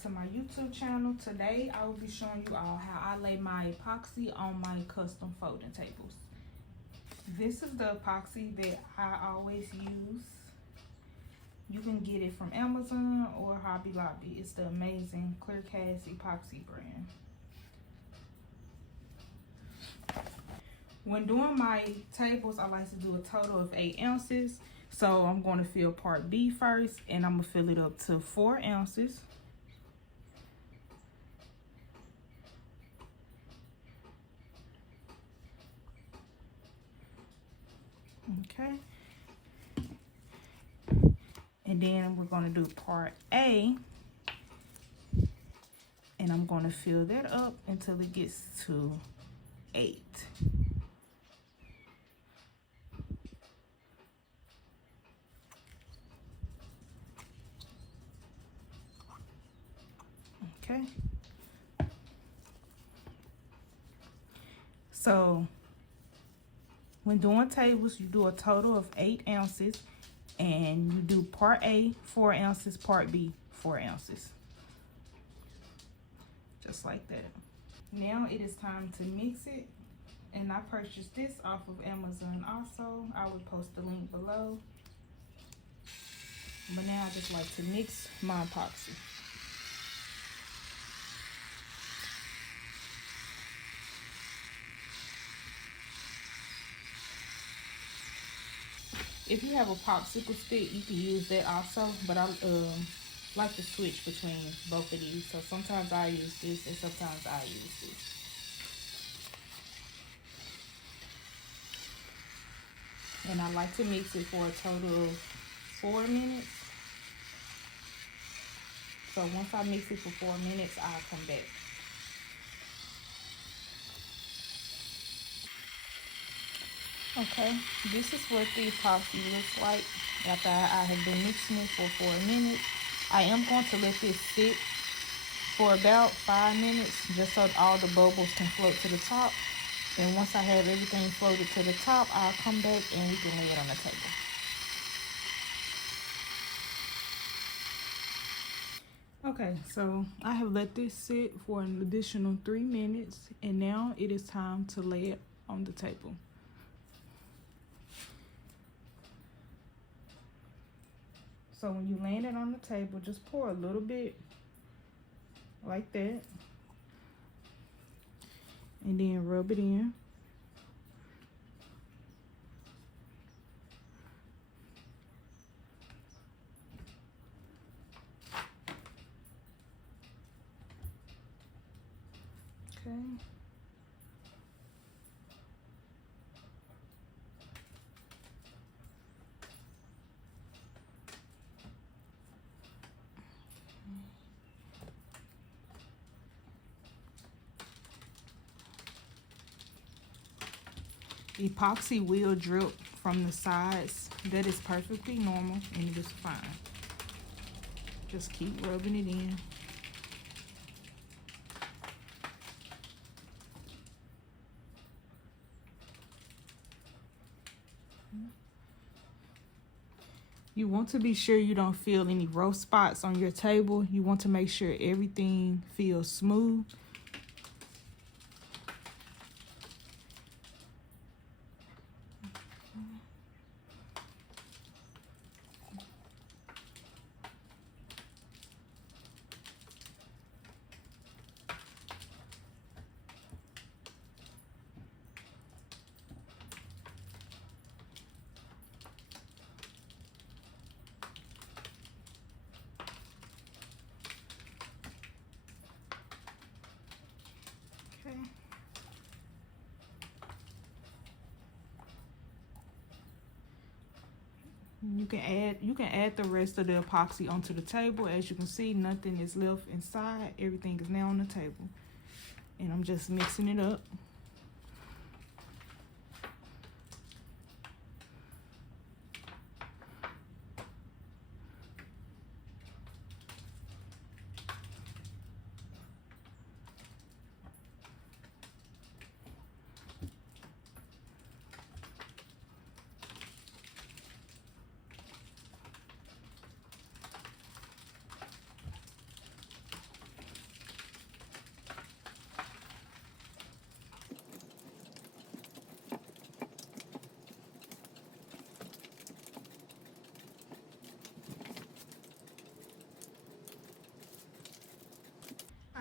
back to my YouTube channel. Today I will be showing you all how I lay my epoxy on my custom folding tables. This is the epoxy that I always use. You can get it from Amazon or Hobby Lobby. It's the amazing Clear Cast epoxy brand. When doing my tables, I like to do a total of 8 ounces. So I'm going to fill part B first, and I'm going to fill it up to 4 ounces. Okay. And then we're going to do part A, and I'm going to fill that up until it gets to 8. Okay. So when doing tables, you do a total of 8 ounces, and you do part A 4 ounces, part B 4 ounces, just like that. Now it is time to mix it, and I purchased this off of Amazon also. I will post the link below. But now I just like to mix my epoxy. If you have a popsicle stick, you can use that also, but I like to switch between both of these. So sometimes I use this and sometimes I use this. And I like to mix it for a total of 4 minutes. So once I mix it for 4 minutes, I'll come back. Okay, this is what the epoxy looks like after I have been mixing it for 4 minutes. I am going to let this sit for about 5 minutes just so all the bubbles can float to the top. And once I have everything floated to the top, I'll come back and we can lay it on the table. Okay, so I have let this sit for an additional 3 minutes, and now it is time to lay it on the table. So when you land it on the table, just pour a little bit like that, and then rub it in. Okay. Epoxy will drip from the sides. That is perfectly normal and it is fine. Just keep rubbing it in. You want to be sure you don't feel any rough spots on your table. You want to make sure everything feels smooth. You can add the rest of the epoxy onto the table. As you can see, nothing is left inside. Everything is now on the table. And I'm just mixing it up.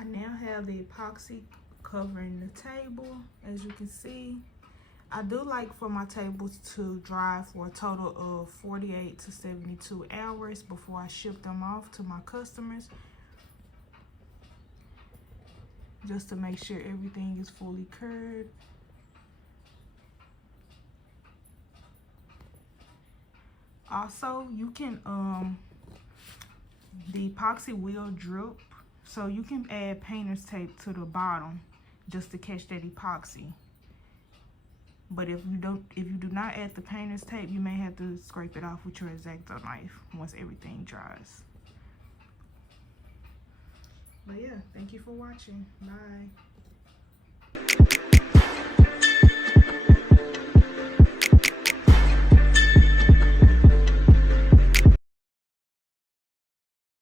now have the epoxy covering the table. As you can see, I do like for my tables to dry for a total of 48 to 72 hours before I ship them off to my customers, just to make sure everything is fully cured. Also, you can the epoxy will drip, so you can add painter's tape to the bottom just to catch that epoxy. But if you do not add the painter's tape, you may have to scrape it off with your X-Acto knife once everything dries. But yeah, thank you for watching. Bye.